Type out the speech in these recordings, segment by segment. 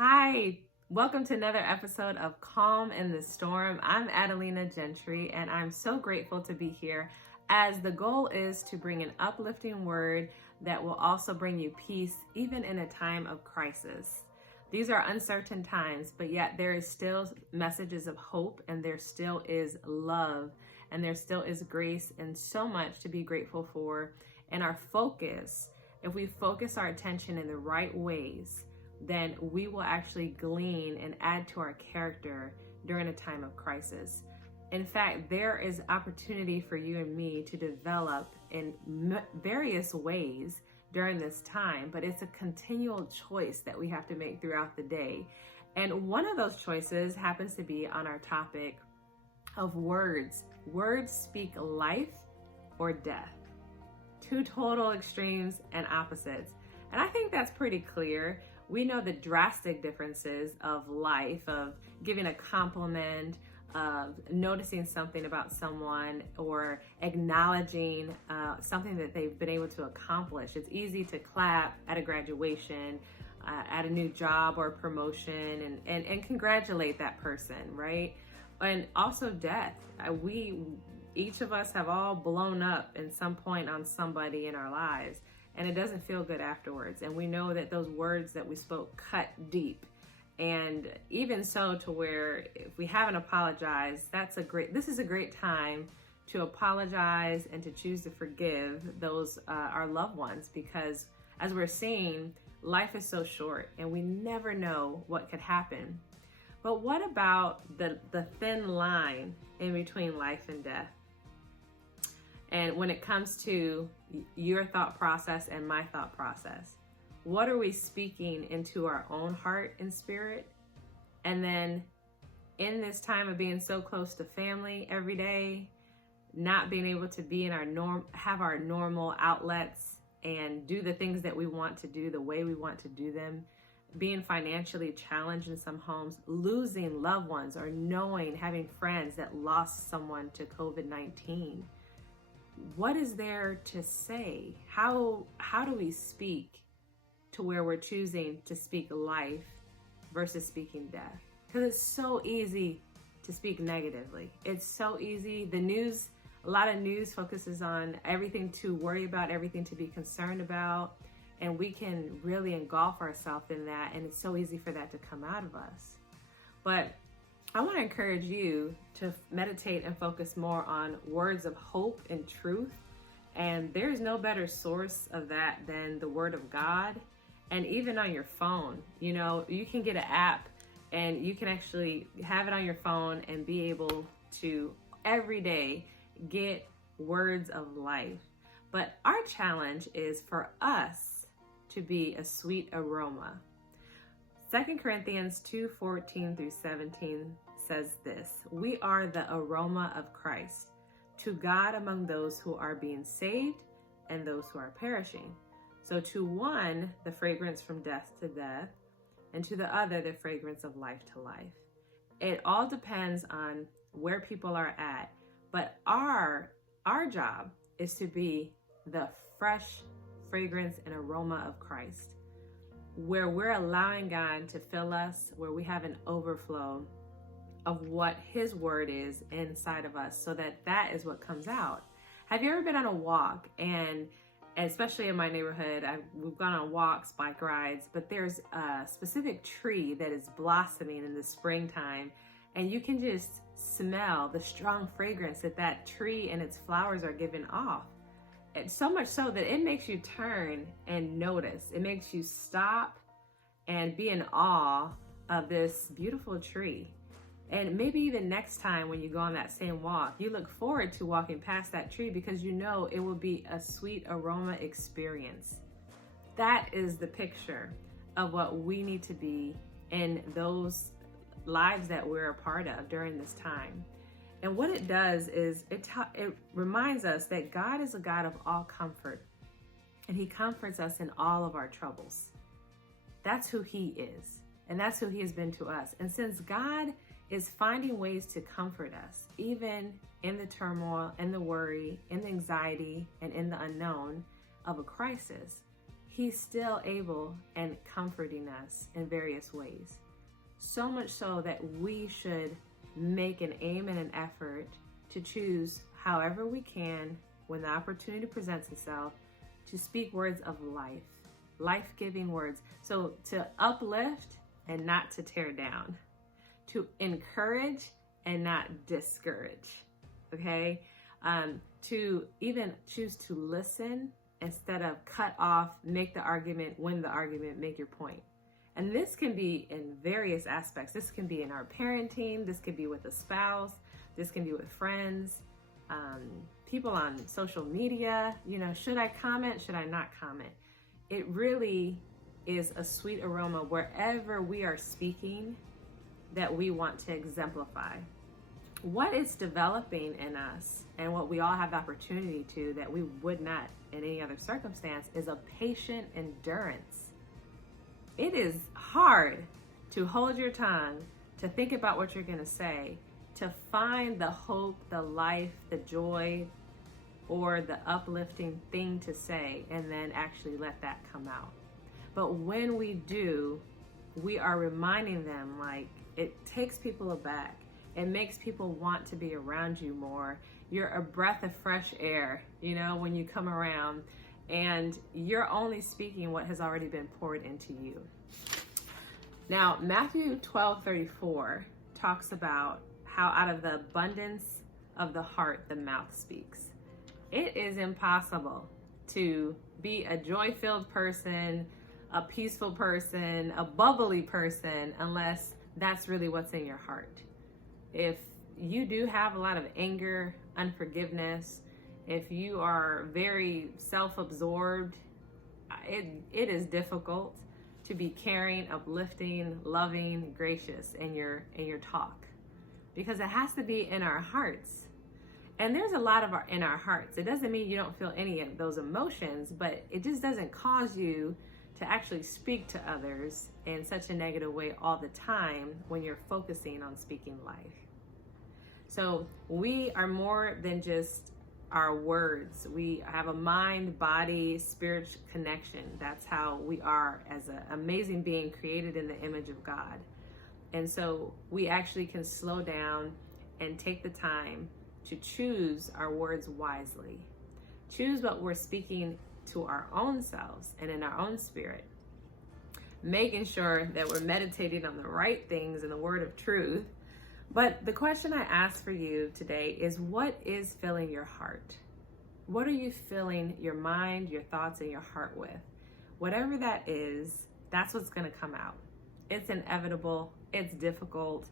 Hi, welcome to another episode of Calm in the Storm. I'm Adelina Gentry, and I'm so grateful to be here as the goal is to bring an uplifting word that will also bring you peace even in a time of crisis. These are uncertain times, but yet there is still messages of hope, and there still is love, and there still is grace, and so much to be grateful for. And our focus, if we focus our attention in the right ways, then we will actually glean and add to our character during a time of crisis. In fact, there is opportunity for you and me to develop in various ways during this time, but it's a continual choice that we have to make throughout the day. And one of those choices happens to be on our topic of words. Words speak life or death. Two total extremes and opposites. And I think that's pretty clear. We know the drastic differences of life, of giving a compliment, of noticing something about someone, or acknowledging something that they've been able to accomplish. It's easy to clap at a graduation, at a new job or promotion, and congratulate that person, right? And also death. Each of us have all blown up in some point on somebody in our lives, and it doesn't feel good afterwards. And we know that those words that we spoke cut deep. And even so, to where if we haven't apologized, this is a great time to apologize and to choose to forgive those our loved ones, because as we're seeing, life is so short and we never know what could happen. But what about the thin line in between life and death? And when it comes to your thought process and my thought process, what are we speaking into our own heart and spirit? And then in this time of being so close to family every day, not being able to be in have our normal outlets and do the things that we want to do the way we want to do them, being financially challenged in some homes, losing loved ones, or having friends that lost someone to COVID-19. What is there to say? How do we speak to where we're choosing to speak life versus speaking death? Because it's so easy to speak negatively. It's so easy. A lot of news focuses on everything to worry about, everything to be concerned about, and we can really engulf ourselves in that, and it's so easy for that to come out of us. But I want to encourage you to meditate and focus more on words of hope and truth. And there's no better source of that than the Word of God. And even on your phone, you can get an app and you can actually have it on your phone and be able to every day get words of life. But our challenge is for us to be a sweet aroma. 2 Corinthians 2:14 through 17 says this: "We are the aroma of Christ to God among those who are being saved and those who are perishing. So to one, the fragrance from death to death, and to the other, the fragrance of life to life." It all depends on where people are at, but our job is to be the fresh fragrance and aroma of Christ, where we're allowing God to fill us, where we have an overflow of what His word is inside of us, so that is what comes out. Have you ever been on a walk, and especially in my neighborhood, we've gone on walks, bike rides, but there's a specific tree that is blossoming in the springtime, and you can just smell the strong fragrance that tree and its flowers are giving off. It's so much so that it makes you turn and notice. It makes you stop and be in awe of this beautiful tree. And maybe even next time when you go on that same walk, you look forward to walking past that tree because you know it will be a sweet aroma experience. That is the picture of what we need to be in those lives that we're a part of during this time. And what it does is it reminds us that God is a God of all comfort, and He comforts us in all of our troubles. That's who He is, and that's who He has been to us. And since God is finding ways to comfort us, even in the turmoil, in the worry, in the anxiety, and in the unknown of a crisis, He's still able and comforting us in various ways. So much so that we should make an aim and an effort to choose however we can, when the opportunity presents itself, to speak words of life, life-giving words. So to uplift and not to tear down, to encourage and not discourage, okay? To even choose to listen instead of cut off, make the argument, win the argument, make your point. And this can be in various aspects. This can be in our parenting, this could be with a spouse, this can be with friends, people on social media. You know, should I comment, should I not comment? It really is a sweet aroma wherever we are speaking that we want to exemplify. What is developing in us, and what we all have the opportunity to that we would not in any other circumstance, is a patient endurance. It is hard to hold your tongue, to think about what you're going to say, to find the hope, the life, the joy, or the uplifting thing to say, and then actually let that come out. But when we do, we are reminding them, like, it takes people aback. It makes people want to be around you more. You're a breath of fresh air, you know, when you come around, and you're only speaking what has already been poured into you. Now, Matthew 12:34 talks about how out of the abundance of the heart, the mouth speaks. It is impossible to be a joy-filled person, a peaceful person, a bubbly person, unless that's really what's in your heart. If you do have a lot of anger, unforgiveness, if you are very self-absorbed, it is difficult to be caring, uplifting, loving, gracious in your talk, because it has to be in our hearts. And there's a lot in our hearts. It doesn't mean you don't feel any of those emotions, but it just doesn't cause you to actually speak to others in such a negative way all the time when you're focusing on speaking life. So we are more than just our words. We have a mind, body, spirit connection. That's how we are as an amazing being created in the image of God. And so we actually can slow down and take the time to choose our words wisely. Choose what we're speaking to our own selves and in our own spirit, making sure that we're meditating on the right things in the word of truth. But the question I ask for you today is, what is filling your heart? What are you filling your mind, your thoughts, and your heart with? Whatever that is, that's what's going to come out. It's inevitable. It's difficult.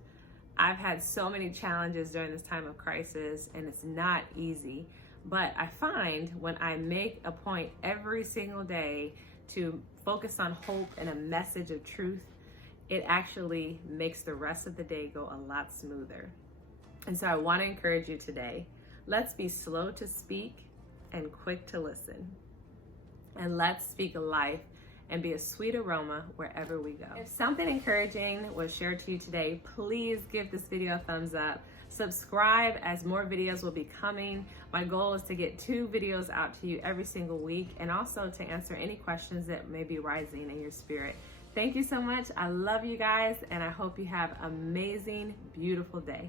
I've had so many challenges during this time of crisis, and it's not easy. But I find when I make a point every single day to focus on hope and a message of truth, it actually makes the rest of the day go a lot smoother. And so I want to encourage you today, let's be slow to speak and quick to listen. And let's speak life and be a sweet aroma wherever we go. If something encouraging was shared to you today, please give this video a thumbs up. Subscribe, as more videos will be coming. My goal is to get 2 videos out to you every single week, and also to answer any questions that may be rising in your spirit. Thank you so much. I love you guys, and I hope you have an amazing, beautiful day.